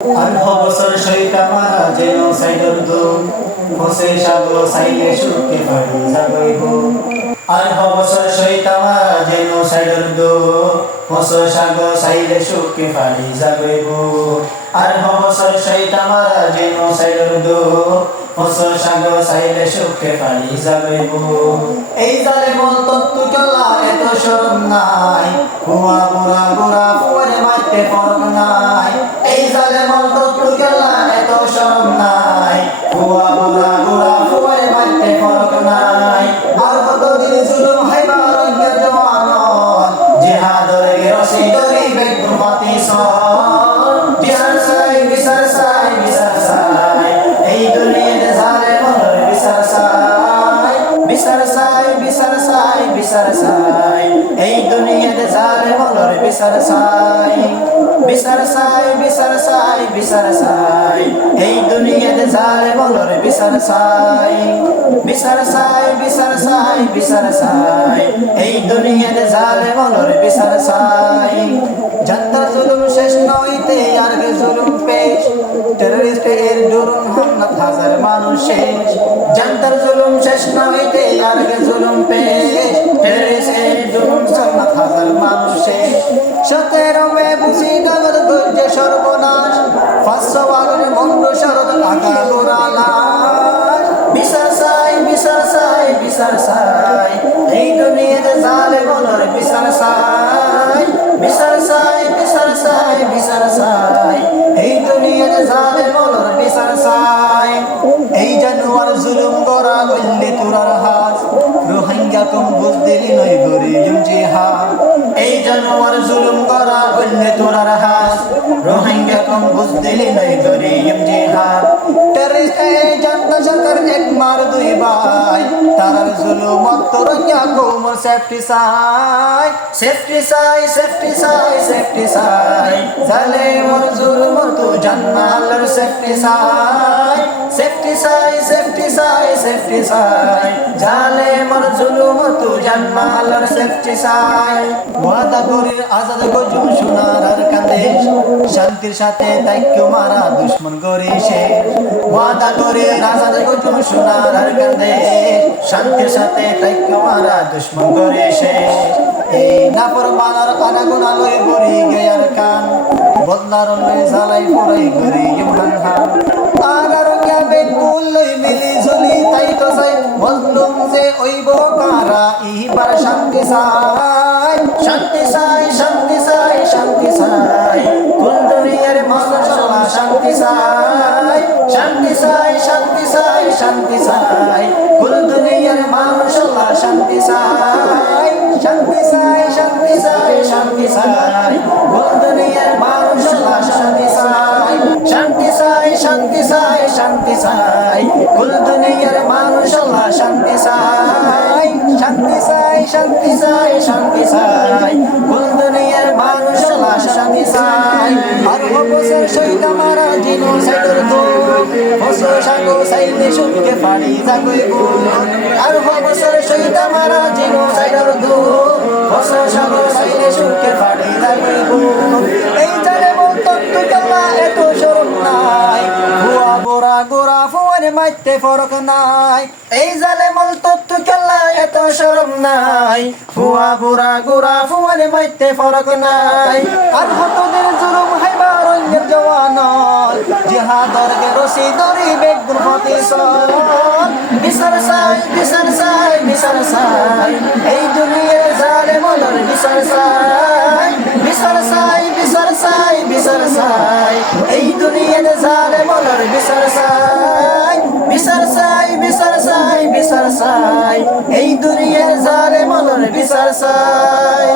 বছর সইটা মারা যেন সাইডর দুঃখ বসে সাগো সাইলে সুখে পারি জাগইব বছর সইটা মারা যেন সাইডর দুঃখ বসে সাগো সাইলে সুখে পারি জাগইব বছর সইটা মারা যেন সাইডর দুঃখ বসে সাগো সাইলে সুখে পারি জাগইব এই জালে মন তত্ত্ব চলা এত শরম নাই হুয়া বুড়া বুড়া ফুয়ারে মাইতে ফরক নাই এই জালে মন তত্ত্ব চলা এত শরম নাই হুয়া বুড়া বুড়া ফুয়ারে মাইতে ফরক নাই আর কতদিন জুলুম হাইবা রঙ্গের জওয়ানত জিহাদরে রশি দরি বেদুর ফাতি সর বিচার সাই বিচার সাই বিচার সাই এই দুনিয়াতে জালে মনের বিচার সাই বিচার সাই বিচার সাই বিচার সাই এই দুনিয়াতে জালে মনের বিচার সাই বিচার সাই বিচার সাই বিচার সাই এই দুনিয়াতে জালে মনের বিচার সাই বিচার সাই বিচার সাই বিচার সাই এই দুনিয়াতে জালে মনের বিচার সাই জান্নার জুলুম শেষ নইতে আর কে জুলুম পেশ টেররিস্টের জুলুম হামলাত হাজার মানুষ শেষ জান্নার জুলুম শেষ নইতে আর কে জুলুম পেশ টেররিস্টের জুলুম হামলাত হাজার মানুষ শেষ 17 মে বুঝি গবর গর্জে সর্বনাশ 500 আগের মন্দ শরৎ আগা গোরালাশ বিচার সাই বিচার সাই বিচার সাই এই দুনিয়াতে জালে মনের বিচার সাই বিচার সাই বিচার সাই বিচার সাই এই দুনিয়াতে জালে মনের বিচার সাই এই জানুয়ার জুলুম গড়া গল্লে তোরার হাত রোহিঙ্গা কম বুঝ দিলি নই গরি জিহাদ এই জানুয়ার জুলুম গড়া গল্লে তোরার হাত রোহিঙ্গা কম বুঝ দিলি নই গরি জিহাদ টেররিস্ট এই জান্না সরকার এক মার দুই ভাই তারার জুলুম তোরঙ্গা কোমর সেফটি সাই সেফটি সাই সেফটি সাই সেফটি সাই জালে মর জুলুম তো জান্নাতের সেফটি সাই সেফটি সাই সেফটি সাই সেফটি সাই জালে মর জুলুম তো জান্নাতের সেফটি সাই ওয়াদা করির আজাদ গজুম সোনার আর কাঁদে শান্তির সাথে দায়িত্ব মারা দুশ্মন গরি সে ওয়াদা করির আজাদ গজুম সোনার আর কাঁদে শান্তির সাথে দায়িত্ব মারা দুশ্মন গরি সে এই নাফরমানার আনাগুনা লই গরি গেয়ার কান বদলার লই জালাই পড়াই গরি ইমরান খান আর কে বেকুল লই মিলি ঝুলি তাই তো চাই মজলুম যে ওইব কারা ইবার শান্তি চাই শান্তি চাই শান্তি চাই শান্তি চাই কুল দুনিয়ার মানুষ শান্তি চাই শান্তি চাই শান্তি চাই শান্তি চাই কুল দুনিয়ার মানুষ শান্তি চাই শান্তি চাই শান্তি চাই শান্তি চাই কুল দুনিয়ার মানুষ শান্তি চাই শান্তি চাই শান্তি চাই শান্তি চাই কুল দুনিয়ার মানুষ শান্তি চাই শান্তি চাই শান্তি চাই শান্তি চাই কুল দুনিয়ার মানুষ শান্তি চাই আর বছর সইতা মারা জিনো সাইডর তো বছর সাগো সাইলে সুখে পারি জাগইব আর বছর সইতা মারা জিনো সাইডর তো বছর সাগো সাইলে সুখে পারি জাগইব এই জালে মন তত্ত্ব চলা এত শরম নাই হুয়া বুড়া গোরা ফুয়ারে মাইতে ফরক নাই এই জালে মন তত্ত্ব চলা এত শরম নাই হুয়া বুড়া গোরা ফুয়ারে মাইতে ফরক নাই আর কতদিন জুলুম হাইবা রঙ্গের জওয়ানত জিহাদর কে রশি দরি বেদুর ফাতি সর বিচার সাই বিচার সাই বিচার সাই এই দুনিয়ার জালে মনের বিচার সাই বিচার সাই বিচার সাই বিচার সাই এই দুনিয়ার জালে মনের বিচার সাই বিচার সাই বিচার সাই বিচার সাই এই দুনিয়ার জালে মনের বিচার সাই